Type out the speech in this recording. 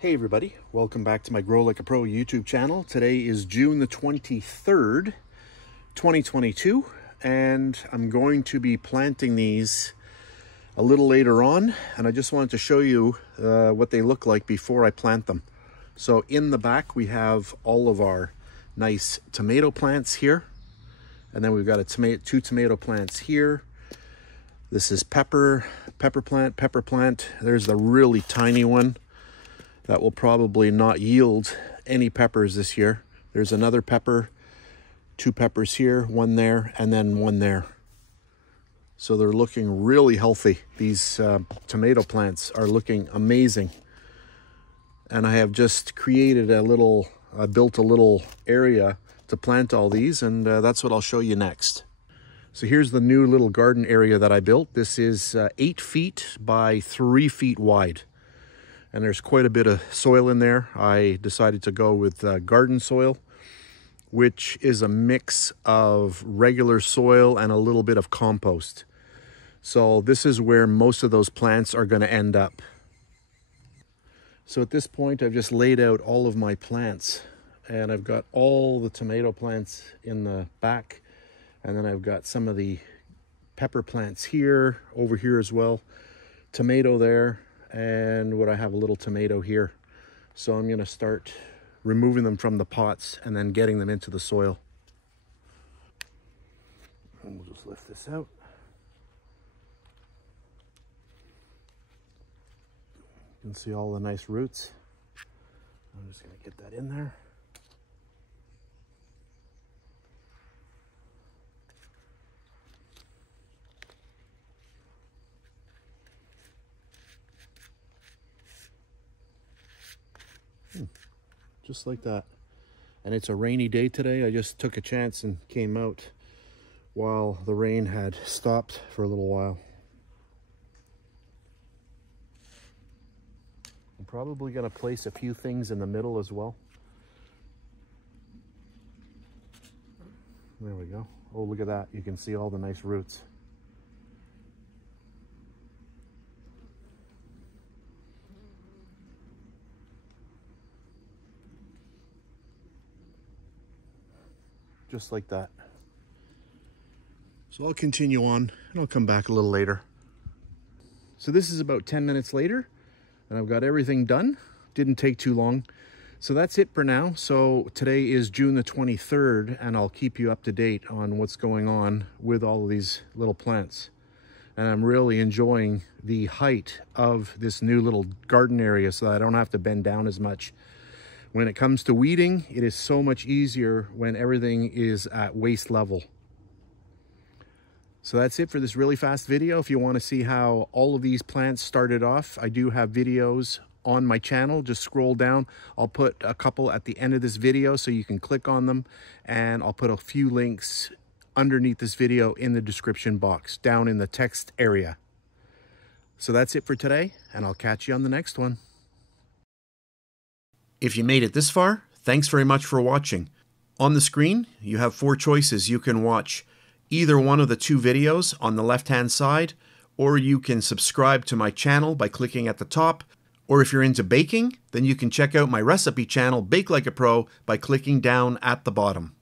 Hey everybody, welcome back to my Grow Like a Pro YouTube channel. Today is June the 23rd, 2022, and I'm going to be planting these a little later on, and I just wanted to show you what they look like before I plant them. So in the back we have all of our nice tomato plants here, and then we've got two tomato plants here. This is pepper plant. There's the really tiny one that will probably not yield any peppers this year. There's another pepper, two peppers here, one there, and then one there. So they're looking really healthy. These tomato plants are looking amazing. And I have just created built a little area to plant all these, and that's what I'll show you next. So here's the new little garden area that I built. This is 8 feet by 3 feet wide. And there's quite a bit of soil in there. I decided to go with garden soil, which is a mix of regular soil and a little bit of compost. So this is where most of those plants are going to end up. So at this point, I've just laid out all of my plants, and I've got all the tomato plants in the back, and then I've got some of the pepper plants here, over here as well, tomato there, and I have a little tomato here. So I'm going to start removing them from the pots and then getting them into the soil. And we'll just lift this out. You can see all the nice roots. I'm just going to get that in there. Just like that. And it's a rainy day today. I just took a chance and came out while the rain had stopped for a little while. I'm probably going to place a few things in the middle as well. There we go. Oh, look at that. You can see all the nice roots. Just like that. So I'll continue on and I'll come back a little later. So this is about 10 minutes later and I've got everything done. Didn't take too long. So that's it for now. So today is June the 23rd and I'll keep you up to date on what's going on with all of these little plants. And I'm really enjoying the height of this new little garden area so that I don't have to bend down as much. When it comes to weeding, it is so much easier when everything is at waist level. So that's it for this really fast video. If you want to see how all of these plants started off, I do have videos on my channel. Just scroll down. I'll put a couple at the end of this video so you can click on them, and I'll put a few links underneath this video in the description box down in the text area. So that's it for today, and I'll catch you on the next one. If you made it this far, thanks very much for watching. On the screen, you have 4 choices. You can watch either one of the 2 videos on the left-hand side, or you can subscribe to my channel by clicking at the top, or if you're into baking, then you can check out my recipe channel, Bake Like a Pro, by clicking down at the bottom.